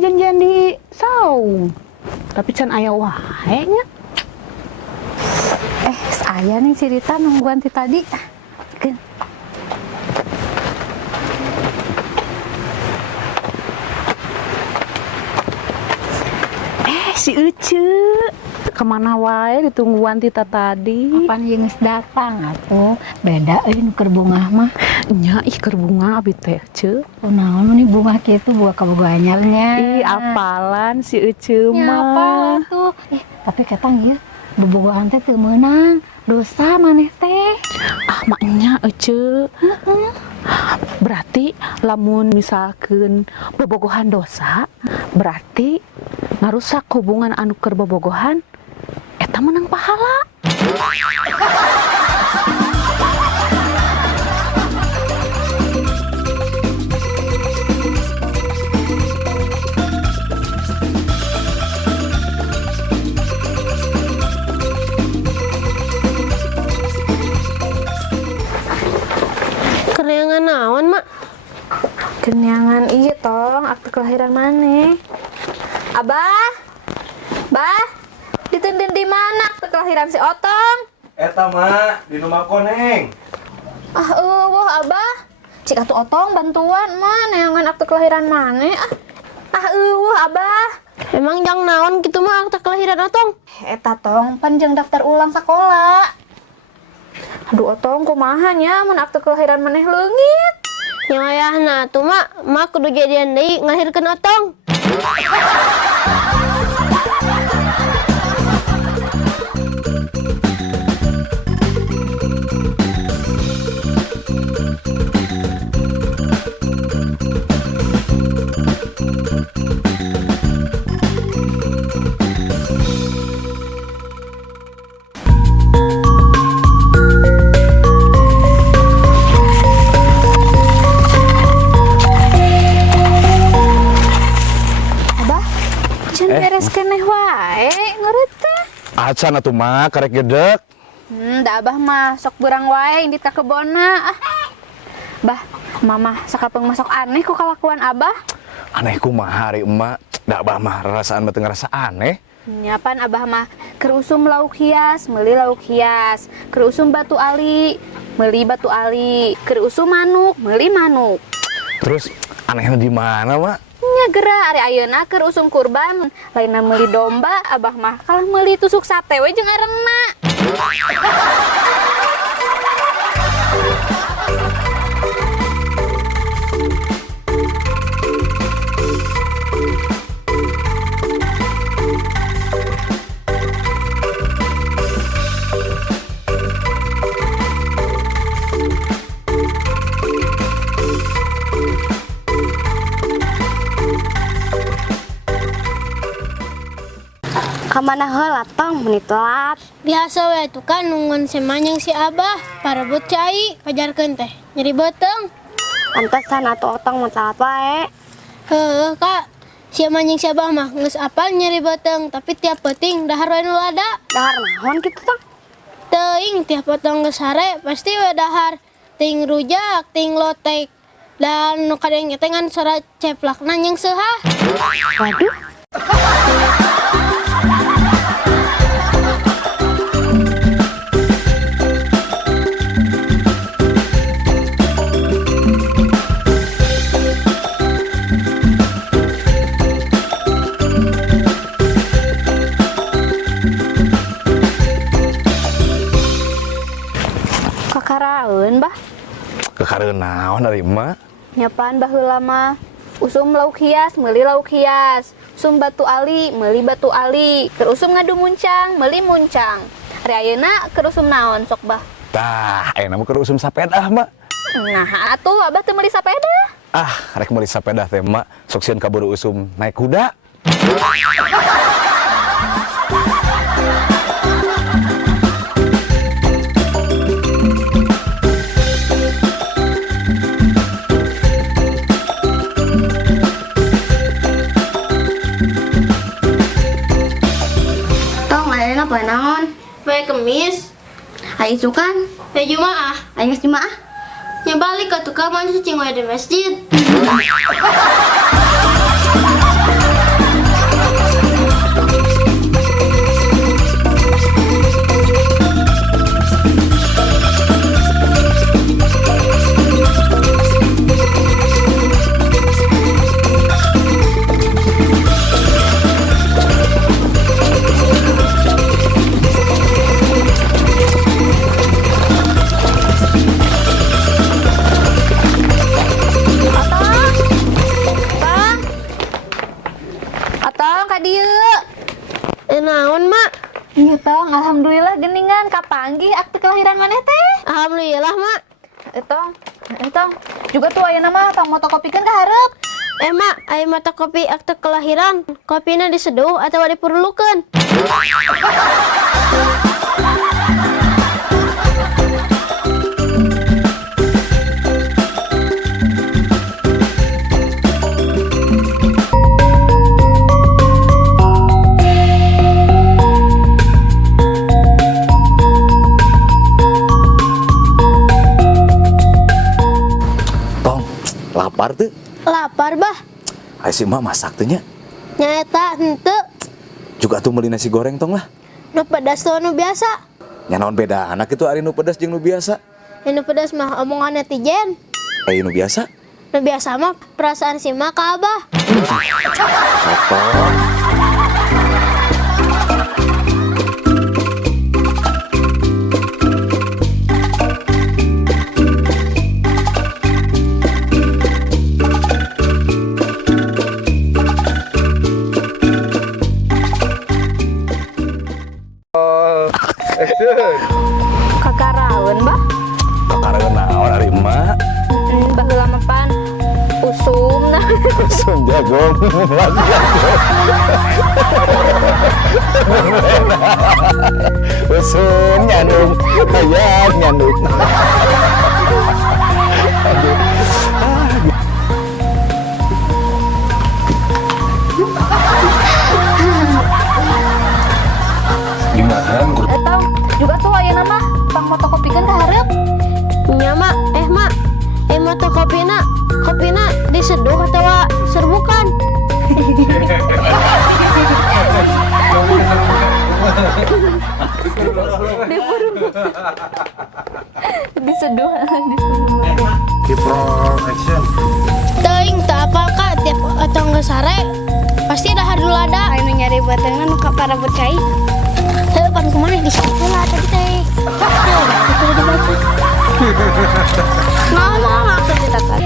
janjian di saung. Tapi can aya wae nya. Saya nih cerita nungguan ti tadi. Si Ece kemana wae ditungguan tita tadi? Kapan yang geus datang atuh? Beda nu keur bunga mah. Nya ih keur bunga abi teh ce. Kunaon nih bunga kitu buah kaboga anyarnya. Ih apalan si Ece Ya, mah. apa tuh? Tapi katang ieu bobogohan teh teu meunang. Dosa maneh teh. Ah maknya Ece. Berarti lamun misalkeun bobogohan dosa, berarti ngarusak hubungan anu keur bobogohan eta menang pahala. Kenyangan naon, Mak? Kenyangan iya tong, akte kelahiran maneh. Abah, Bah, ditenden di mana akte kelahiran si Otong? Eta mak, di rumah koneng. Wah Abah, cik atuh Otong bantuan mah neangan akte kelahiran maneh. Abah. Emang jang naon gitu mah akte kelahiran Otong? Eta tong panjang daftar ulang sekolah. Aduh Otong kumaha nya mun akte kelahiran maneh leungit. Yang ayahna tuh mak kudu jadian deui ngalahirkeun Otong. Beres keneh wae ngeureut teh. Acan atuh mak, karek gedek. Da Abah mah sok beurang wae indit ka kebonna. Bah, Mama sakapeung masuk aneh ku kalakuan Abah. Aneh kumaha hari emak, da abah mah rasaan teu ngarasa aneh. Nyapan Abah mah keur usum lauk hias, meuli lauk hias. Keur usum batu ali, meuli batu ali. Keur usum manuk, meuli manuk. Terus anehnya di mana mak? Nya gera ari ayeuna keur usum kurban, lainna meuli domba, Abah mah kalah meuli tusuk sate we jeung areuna. Kamana heula tong menit telat. Biasa we tuh kan nungguan semanyang si Abah parebut cai pajarkeun teh nyeri beuteung. Pantesan atuh Otong mah telat wae. Heuh Kak, si manyang si Abah mah geus apal nyeri beuteung tapi tiap peuting dahar we nu lada. Dahar naon kitu tong? Teuing tiap potong geus hare pasti we dahar. Ting rujak, ting lotek. Dan nu kadang teh ngan sora ceplakna jeung seunghah. Waduh. Kakaraeun, Bah. Kekareun naon ari emak? Nyapaan baheula mah usum lauk hias, meuli lauk hias. Usum batu ali, meuli batu ali. Keur usum ngadu muncang, meuli muncang. Ari ayeuna keur usum naon sok Bah? Tah, ayeuna mah keur usum sapeda mak. Nah, atuh Abah teu meuli sapeda. Ah, rek meuli sapeda teh mak, sok sieun kaburu usum naik kuda. Poe naon? Poe Kemis, Aya isukan? poe Jumaah. Aya geus Jumaah? Nya balik ka tukang mah cing we di masjid. dieu. Naon, Mak? Ieu tong, alhamdulillah geningan kapanggih akte kelahiran maneh teh. Alhamdulillah, Mak. Tong. Juga tuh ayeuna mah tong motokopikeun ka hareup. Mak, aya mata kopi akte kelahiran. Kopina diseduh atau diperlukan? Tong, lapar tuh. Lapar, Bah. Ayo si emak masak tuh nya. Nyata henteu. Juga tuh meuli nasi goreng tong lah. Nu pedas tuh nu biasa. Nya naon beda anak itu ari nu pedas jeung nu biasa. Nu pedas mah omongan netizen. Nu biasa. Nu biasa mah perasaan si Mak ka Abah. Soto. Kakaraeun, Bah. Kakareun naon ari emak? Baheula mah pan usum nah. Langsung jagong. Usum nyandung, hayang nyandung. Gimana? Tong, juga tuh ayeuna mah tong motokopikeun ka hareup. Nya, Mak. Mak. Mata kopina diseduh atau serbukan? Diseduh. Teuing tak apa Kak, tiap atau nggak sare pasti dah dulu ada. Anu nyari batengan nu ka para becai. Teu pan kemana di situ lah tadi teh. Ngomong langsung ditakat.